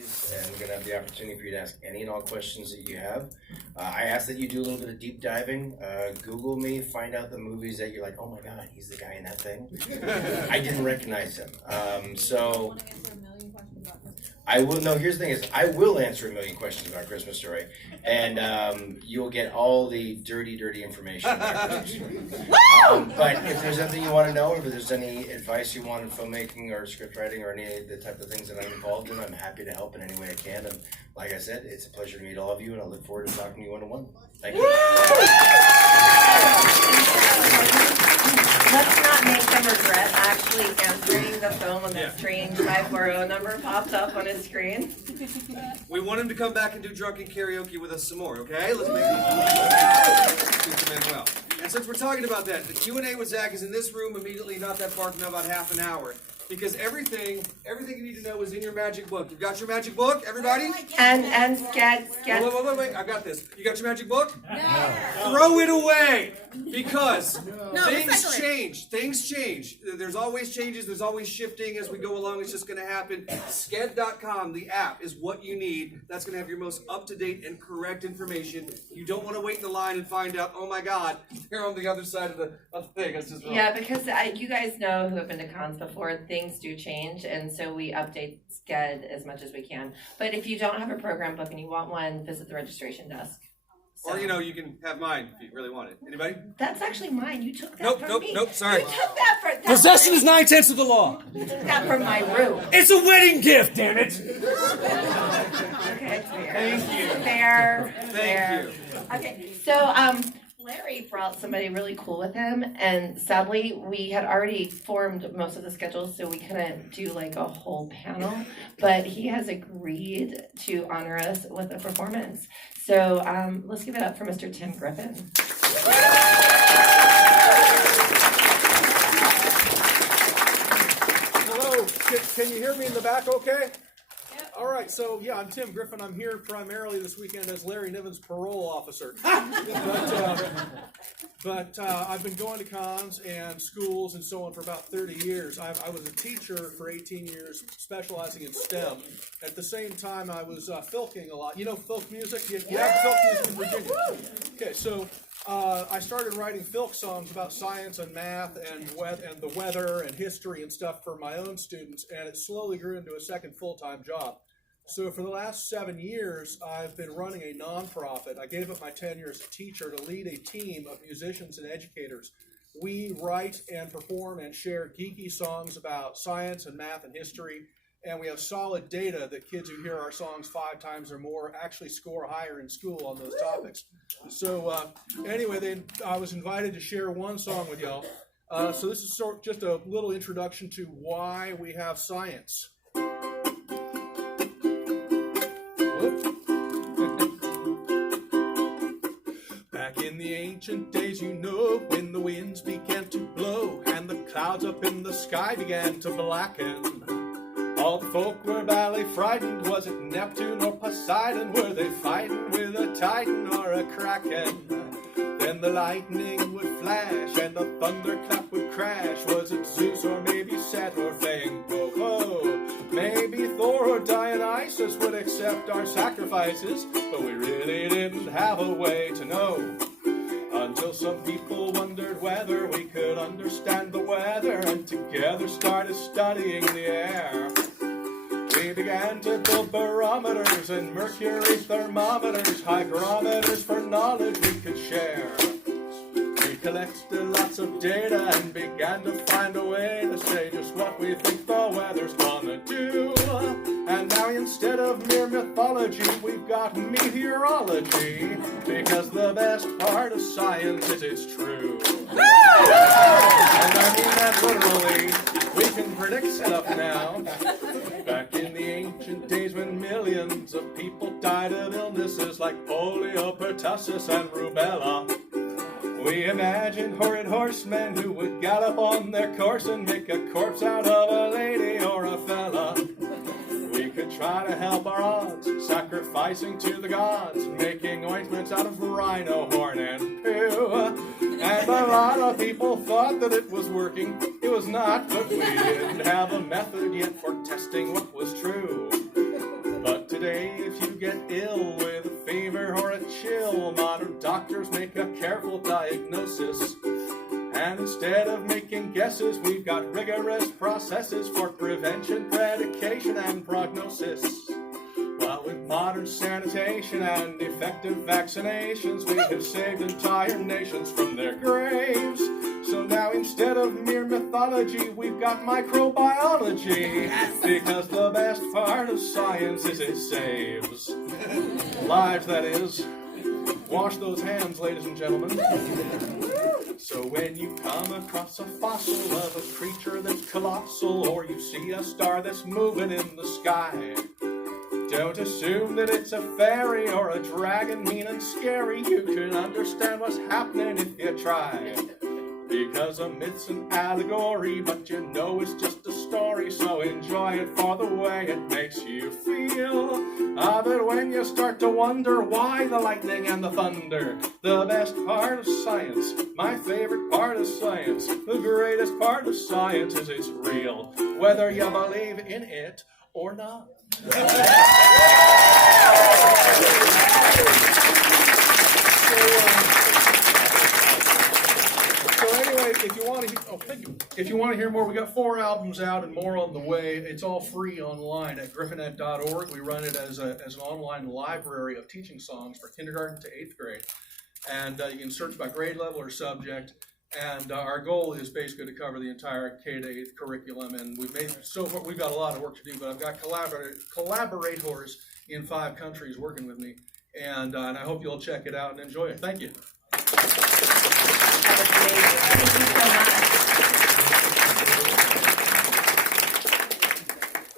And we're going to have the opportunity for you to ask any and all questions that you have. I ask that you do a little bit of deep diving. Google me, find out the movies that you're like, oh my God, he's the guy in that thing. I didn't recognize him. So I will. No, here's the thing: is I will answer a million questions about Christmas Story, and you'll get all the dirty information about Christmas Story. But if there's anything you want to know, if there's any advice you want in filmmaking or script writing or any of the type of things that I'm involved in, I'm happy to help in any way I can. And like I said, it's a pleasure to meet all of you, and I look forward to talking to you one-on-one. Thank you. Let's not make him regret actually answering the phone when the strange 540 number popped up on his screen. We want him to come back and do drunken karaoke with us some more, okay? Let's make it well. And since we're talking about that, the Q&A with Zach is in this room immediately, not that far from now, about half an hour. Because everything you need to know is in your magic book. You got your magic book, everybody? And Sked. Wait, I got this. You got your magic book? No. Throw it away! Because things change. There's always changes, there's always shifting as we go along. It's just going to happen. Sked.com, the app, is what you need. That's going to have your most up-to-date and correct information. You don't want to wait in the line and find out, oh my God, they're on the other side of the thing. It's just wrong. Yeah, because you guys know who have been to cons before, things do change, and so we update Sked as much as we can. But if you don't have a program book and you want one, visit the registration desk. So. Or, you can have mine if you really want it. Anybody? That's actually mine. You took that from me. Nope, sorry. You took that from... Possession is 9/10 of the law. You took that from my room. It's a wedding gift, damn it. Okay, fair. Thank you. Fair. Thank you. Okay, so, Larry brought somebody really cool with him, and sadly, we had already formed most of the schedules, so we couldn't do like a whole panel, but he has agreed to honor us with a performance. So let's give it up for Mr. Tim Griffin. Hello, can you hear me in the back okay? All right, so yeah, I'm Tim Griffin. I'm here primarily this weekend as Larry Niven's parole officer. But I've been going to cons and schools and so on for about 30 years. I was a teacher for 18 years, specializing in STEM. At the same time, I was filking a lot. You know folk music? You have folk music in Virginia. Okay, so I started writing filk songs about science and math and the weather and history and stuff for my own students, and it slowly grew into a second full-time job. So for the last 7 years, I've been running a nonprofit. I gave up my tenure as a teacher to lead a team of musicians and educators. We write and perform and share geeky songs about science and math and history, and we have solid data that kids who hear our songs 5 times or more actually score higher in school on those topics. So anyway, I was invited to share one song with y'all. So this is just a little introduction to why we have science. Back in the ancient days, when the winds began to blow and the clouds up in the sky began to blacken, all the folk were badly frightened. Was it Neptune or Poseidon? Were they fighting with a titan or a kraken? Then the lightning would flash and the thunderclap would crash. Was it Zeus or maybe Set or Fang? Maybe Thor or Dionysus would accept our sacrifices, but we really didn't have a way to know. Until some people wondered whether we could understand the weather, and together started studying the air. We began to build barometers and mercury thermometers, hygrometers for knowledge we could share. We collected lots of data and began to find a way to say just what we think the weather's gonna do. And now instead of mere mythology, we've got meteorology, because the best part of science is it's true. And I mean that literally. We can predict stuff now. Back in the ancient days when millions of people died of illnesses like polio, pertussis, and rubella, we imagined horrid horsemen who would gallop on their course and make a corpse out of a lady or a fella. We could try to help our odds, sacrificing to the gods, making ointments out of rhino horn and poo. And a lot of people thought that it was working. It was not, but we didn't have a method yet for testing what was true. But today, if you get ill with a fever or a chill, modern doctors make a careful diagnosis. And instead of making guesses, we've got rigorous processes for prevention, medication, and prognosis. While with modern sanitation and effective vaccinations, we have saved entire nations from their graves. So now instead of mere mythology, we've got microbiology. Because the best part of science is it saves lives, that is. Wash those hands, ladies and gentlemen. So when you come across a fossil of a creature that's colossal, or you see a star that's moving in the sky, don't assume that it's a fairy or a dragon mean and scary. You can understand what's happening if you try. Because a myth's an allegory, but you know it's just a story, so enjoy it for the way it makes you feel. But when you start to wonder why the lightning and the thunder, the best part of science, my favorite part of science, the greatest part of science is it's real, whether you believe in it or not. If you want to hear more, we got 4 albums out and more on the way. It's all free online at griffinet.org. We run it as an online library of teaching songs for kindergarten to 8th grade. And you can search by grade level or subject. And our goal is basically to cover the entire K to 8th curriculum. And so far we've got a lot of work to do, but I've got collaborators in 5 countries working with me. And I hope you'll check it out and enjoy it. Thank you. That was amazing. Thank you so much.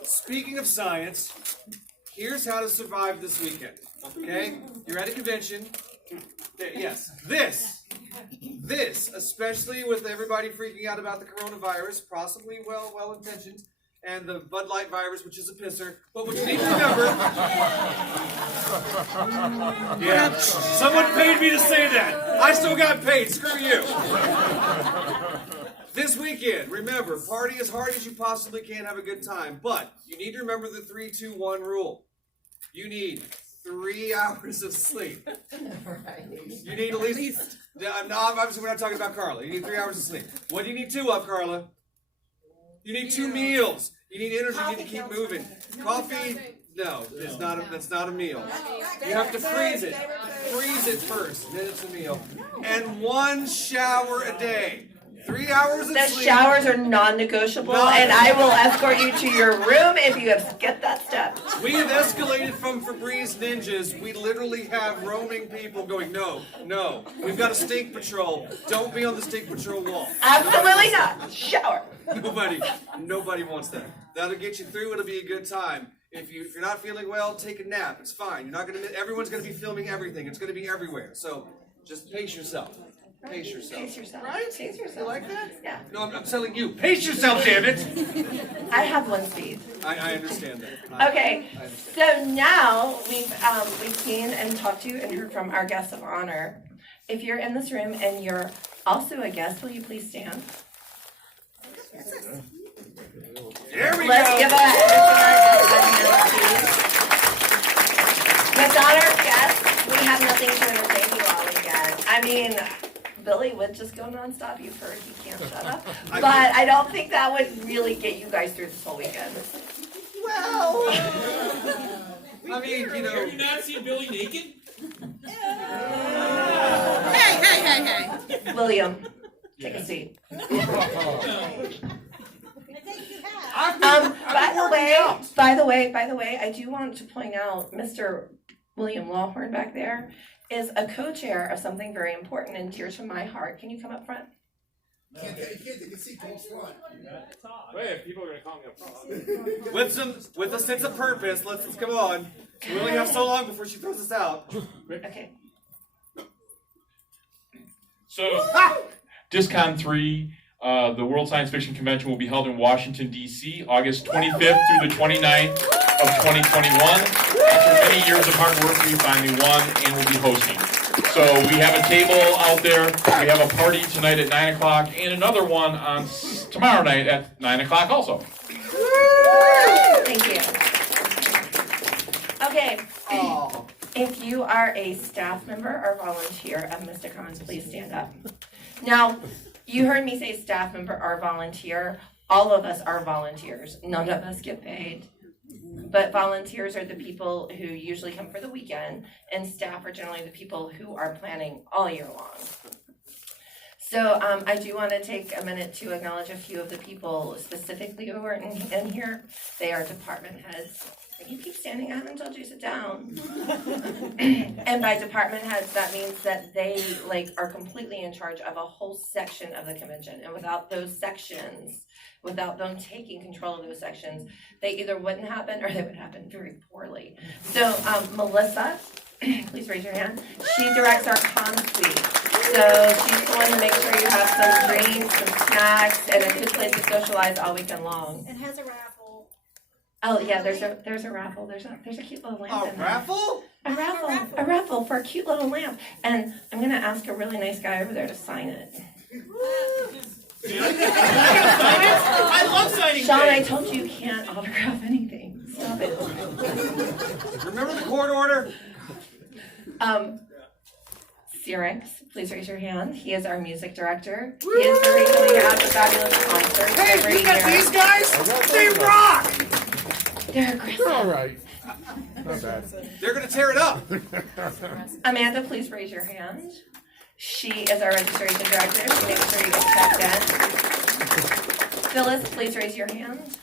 Speaking of science, here's how to survive this weekend. Okay? You're at a convention. Yes, this, especially with everybody freaking out about the coronavirus, possibly well-intentioned, and the Bud Light virus, which is a pisser. But what you need to remember... Yeah, someone paid me to say that. I still got paid. Screw you. This weekend, remember, party as hard as you possibly can, have a good time. But you need to remember the 3-2-1 rule. You need 3 hours of sleep. You need at least... Obviously, we're not talking about Carla. You need 3 hours of sleep. What do you need 2 of, Carla? You need 2 meals. You need energy. You need to keep moving. Coffee, no, that's not a meal. You have to freeze it. Freeze it first, then it's a meal. And 1 shower a day. 3 hours of The sleep. showers are non-negotiable, and I will escort you to your room if you have skipped that step. We have escalated from Febreze ninjas. We literally have roaming people going, no. We've got a stink patrol. Don't be on the stink patrol wall. Absolutely not. Shower. Nobody wants that. That'll get you through. It'll be a good time. If you're not feeling well, take a nap. It's fine. You're not gonna. Everyone's gonna be filming everything. It's gonna be everywhere. So just pace yourself. Pace yourself. Pace yourself. Right? Pace yourself. You like that? Yeah. No, I'm telling you. Pace yourself, damn it. I have 1 speed. I understand that. Okay. So now we've seen and talked to and heard from our guests of honor. If you're in this room and you're also a guest, will you please stand? There we Let's go. give our with our guests, we have nothing to entertain you all again. I mean, Billy would just go nonstop. You've heard he can't shut up. But I don't think that would really get you guys through this whole weekend. Well, I mean, you know. Have you not seen Billy naked? Hey. William, take a seat. By the way, I do want to point out Mr. William Lawhorn back there is a co-chair of something very important and dear to my heart. Can you come up front? They can see Cole's front. Wait, people are going to call me up front. With a sense of purpose, let's come on. We only have so long before she throws us out. Okay. So, DISCON 3, the World Science Fiction Convention will be held in Washington, D.C., August 25th through the 29th of 2021. After many years of hard work, we finally won and will be hosting. So we have a table out there. We have a party tonight at 9 o'clock and another one on tomorrow night at 9 o'clock also. Thank you. Okay. Oh. If you are a staff member or volunteer of Mysticon, please stand up. Now, you heard me say staff member or volunteer. All of us are volunteers. None of us get paid. But volunteers are the people who usually come for the weekend, and staff are generally the people who are planning all year long. So I do want to take a minute to acknowledge a few of the people specifically who are in here. They are department heads. You keep standing, I haven't told you to sit down. And by department heads, that means that they are completely in charge of a whole section of the convention. And without those sections, without them taking control of those sections, they either wouldn't happen or they would happen very poorly. So Melissa, please raise your hand. She directs our comm suite. So she's going to make sure you have some drinks, some snacks, and a good place to socialize all weekend long. It has a raffle. Oh yeah, there's a raffle. There's a cute little lamp in there. Raffle? A raffle for a cute little lamp. And I'm gonna ask a really nice guy over there to sign it. I love signing Sean, I things. told you you can't autograph anything. Stop it. Remember the court order? Cyrix, please raise your hand. He is our music director. He is the reason we have the fabulous concerts every Hey, you got year. these guys? They rock! They're aggressive. All right. Not bad. They're gonna tear it up. Amanda, please raise your hand. She is our registration director. She makes sure you get checked in. Phyllis, please raise your hand.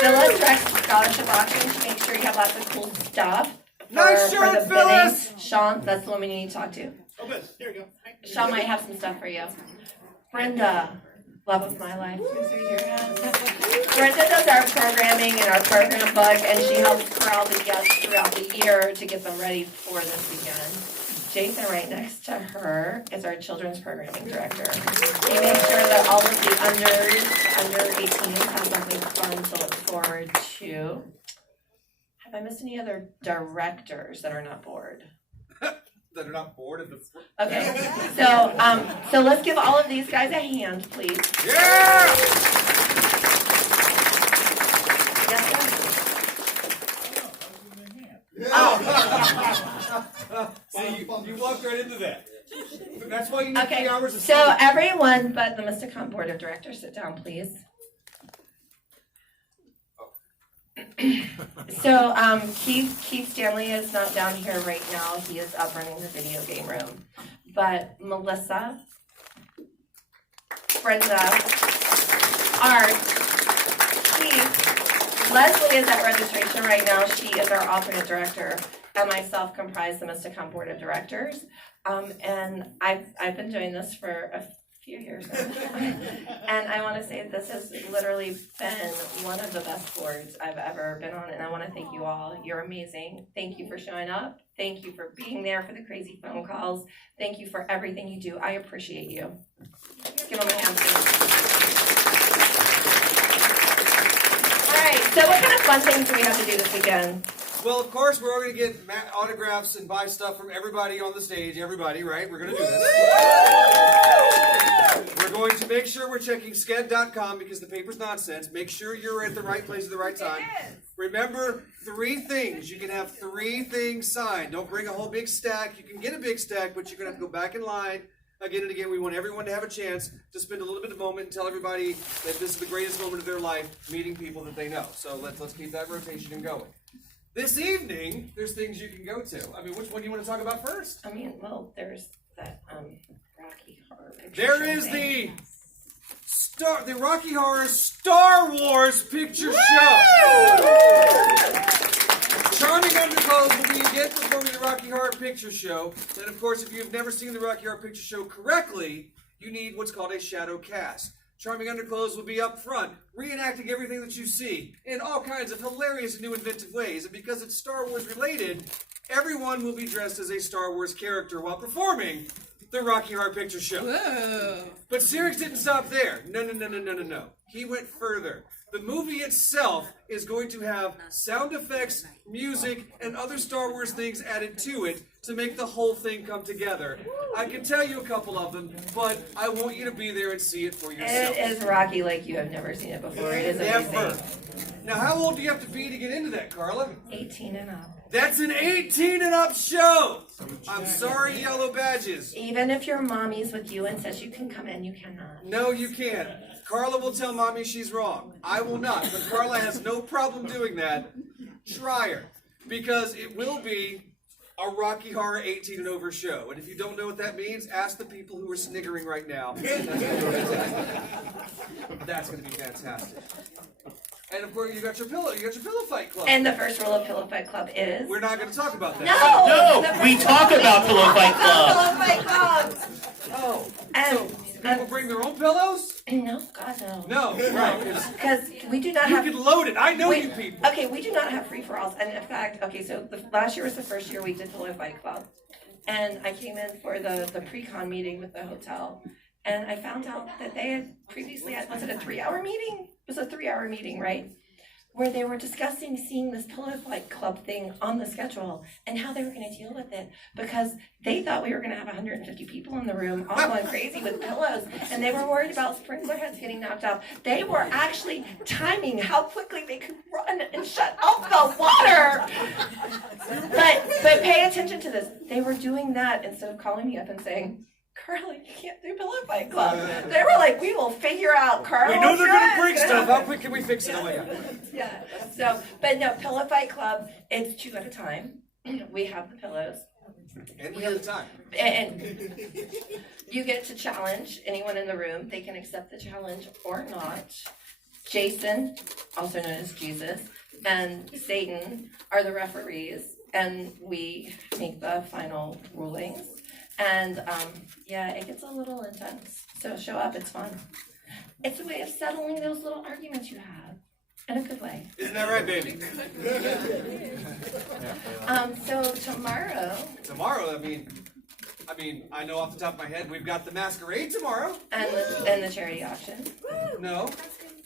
Phyllis directs the scholarship auction. She makes sure you have lots of cool stuff. Nice for shirt, the Phyllis! bidding. Sean, that's the woman you need to talk to. Oh, good. Here we go. Sean might have some stuff for you. Brenda, love of my life. Please raise your hand. Brenda does our programming and our program book, and she helps corral the guests throughout the year to get them ready for this weekend. Jason, right next to her, is our children's programming director. He makes sure that all of the under 18s have something fun to look forward to. Have I missed any other directors that are not bored? That are not bored of the. Okay, so let's give all of these guys a hand, please. Yeah! See, you walked right into that. That's why you need Okay, 3 hours of so sleep. everyone but the Mysticon Board of Directors, sit down, please. So Keith Stanley is not down here right now. He is up running the video game room. But Melissa, Brenda, Art, Keith, Leslie is at registration right now. She is our alternate director, and myself comprise the Mysticon Board of Directors. And I've been doing this for a few years now. And I want to say this has literally been one of the best boards I've ever been on, and I want to thank you all. You're amazing. Thank you for showing up. Thank you for being there for the crazy phone calls. Thank you for everything you do. I appreciate you. Give them a hand. All right, so what kind of fun things do we have to do this weekend? Well, of course, we're all going to get autographs and buy stuff from everybody on the stage. Everybody, right? We're going to do this. We're going to make sure we're checking sked.com because the paper's nonsense. Make sure you're at the right place at the right time. Remember, 3 things. You can have 3 things signed. Don't bring a whole big stack. You can get a big stack, but you're going to have to go back in line again and again. We want everyone to have a chance to spend a little bit of moment and tell everybody that this is the greatest moment of their life, meeting people that they know. So let's keep that rotation going. This evening, there's things you can go to. I mean, which one do you want to talk about first? I mean, well, there's that Rocky Horror Picture There Show is thing. the Rocky Horror Star Wars Picture Show. Charming Underclothes will be again performing the Rocky Horror Picture Show. And of course, if you've never seen the Rocky Horror Picture Show correctly, you need what's called a shadow cast. Charming Underclothes will be up front, reenacting everything that you see in all kinds of hilarious and new inventive ways. And because it's Star Wars related, everyone will be dressed as a Star Wars character while performing the Rocky Horror Picture Show. Whoa. But Cyrix didn't stop there. No. He went further. The movie itself is going to have sound effects, music, and other Star Wars things added to it to make the whole thing come together. I can tell you a couple of them, but I want you to be there and see it for yourself. It is Rocky like you have never seen it before. It is amazing. Now, how old do you have to be to get into that, Carla? 18 and up. That's an 18 and up show. I'm sorry, Yellow Badges. Even if your mommy's with you and says you can come in, you cannot. No, you can't. Carla will tell mommy she's wrong. I will not, but Carla has no problem doing that. Try her, because it will be a Rocky Horror 18 and over show. And if you don't know what that means, ask the people who are sniggering right now. That's going to be fantastic. And of course, you got your pillow fight club. And the first rule of Pillow Fight Club is... We're not going to talk about that. No! No, we talk about Pillow Fight Club. Pillow Fight Club! Oh, And, people bring their own pillows? no, God, no. No, right. Because we do not You have... can load it. I know you people. Okay, we do not have free-for-alls. And in fact, okay, so last year was the first year we did Pillow Fight Club. And I came in for the pre-con meeting with the hotel. And I found out that they had previously had, was it a 3-hour meeting? It was a 3-hour meeting, right? Where they were discussing seeing this Pillow Fight Club thing on the schedule and how they were going to deal with it, because they thought we were going to have 150 people in the room all going crazy with pillows, and they were worried about sprinkler heads getting knocked out. They were actually timing how quickly they could run and shut off the water. But pay attention to this. They were doing that instead of calling me up and saying, Carla, you can't do Pillow Fight Club. They were like, we will figure out, Carla. We know they're going to break stuff. How quick can we fix it? Oh my God. Yeah. So, but no, Pillow Fight Club, it's 2 at a time. We have the pillows. And we have the time. And you get to challenge anyone in the room. They can accept the challenge or not. Jason, also known as Jesus, and Satan are the referees, and we make the final rulings. And yeah, it gets a little intense. So show up, it's fun. It's a way of settling those little arguments you have in a good way. Isn't that right, baby? So tomorrow. Tomorrow, I mean, I know off the top of my head, we've got the masquerade tomorrow. And the charity auction. No,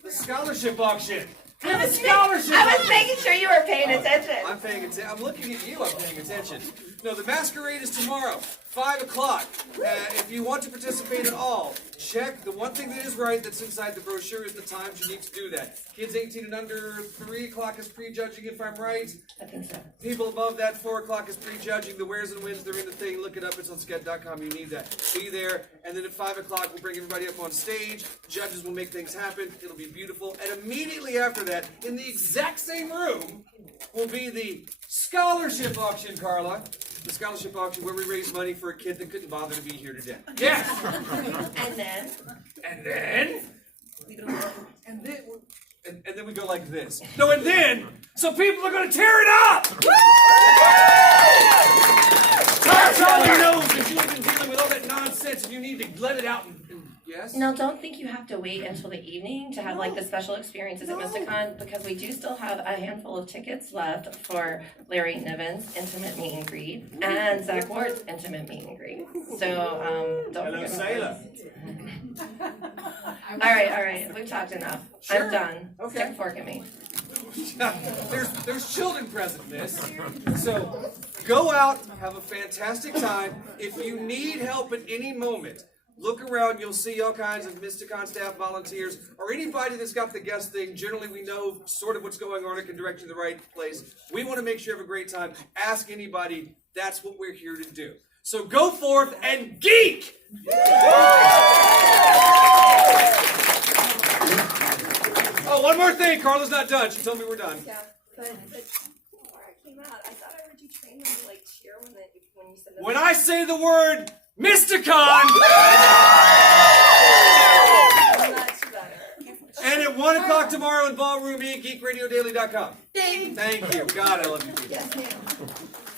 the scholarship auction. I was making sure you were paying attention. I'm paying attention. I'm looking at you. I'm paying attention. No, the masquerade is tomorrow, 5 o'clock. If you want to participate at all, check. The one thing that is right that's inside the brochure is the times you need to do that. Kids 18 and under, 3 o'clock is pre-judging, if I'm right. I think so. People above that, 4 o'clock is pre-judging. The wheres and wins, they're in the thing. Look it up. It's on sked.com. You need that. Be there. And then at 5 o'clock, we'll bring everybody up on stage. Judges will make things happen. It'll be beautiful. And immediately after that, in the exact same room, will be the scholarship auction, Carla. The scholarship auction where we raise money for a kid that couldn't bother to be here today. Yes! And then? And then? And then we go like this. No, and then, so people are going to tear it up! That's all we know is that you've been dealing with all that nonsense and you need to let it out and yes? No, don't think you have to wait until the evening to have like the special experiences at Mysticon, because we do still have a handful of tickets left for Larry Niven's intimate meet and greet and Zach Ward's intimate meet and greet. So don't Hello, forget Sailor. all right, we've talked enough. Sure. I'm done. Okay. Stick a fork in me. There's children present in this. So go out, have a fantastic time. If you need help at any moment, look around, you'll see all kinds of Mysticon staff volunteers, or anybody that's got the guest thing. Generally, we know sort of what's going on and can direct you to the right place. We want to make sure you have a great time. Ask anybody. That's what we're here to do. So go forth and geek! Oh, one more thing. Carla's not done. She told me we're done. Yeah, but before I came out, I thought I heard you train them to like cheer when you said that. When I say the word Mysticon, Much better. and at 1 o'clock tomorrow in Ballroom E, geekradiodaily.com. Ding. Thank you. God, I love you. Yes, ma'am.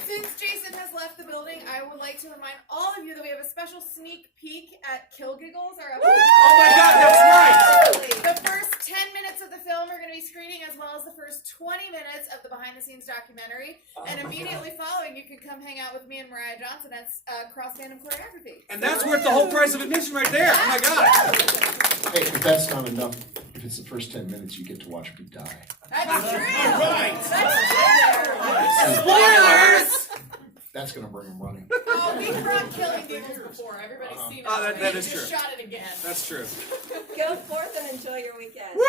Since Jason has left the building, I would like to remind all of you that we have a special sneak peek at Kill Giggles, our Oh my God, that's right. The first 10 minutes of the film are going to be screening, as well as the first 20 minutes of the behind-the-scenes documentary. And immediately following, you can come hang out with me and Mariah Johnson. That's cross tandem choreography. And that's worth the whole price of admission right there. Oh my God. Hey, if that's not enough, if it's the first 10 minutes, you get to watch me die. That's true. Right. That's true. Spoilers! That's going to bring them running. Oh, we brought Killing Giggles before. Everybody's seen it. that We is just true. shot it again. That's true. Go forth and enjoy your weekend. Woo!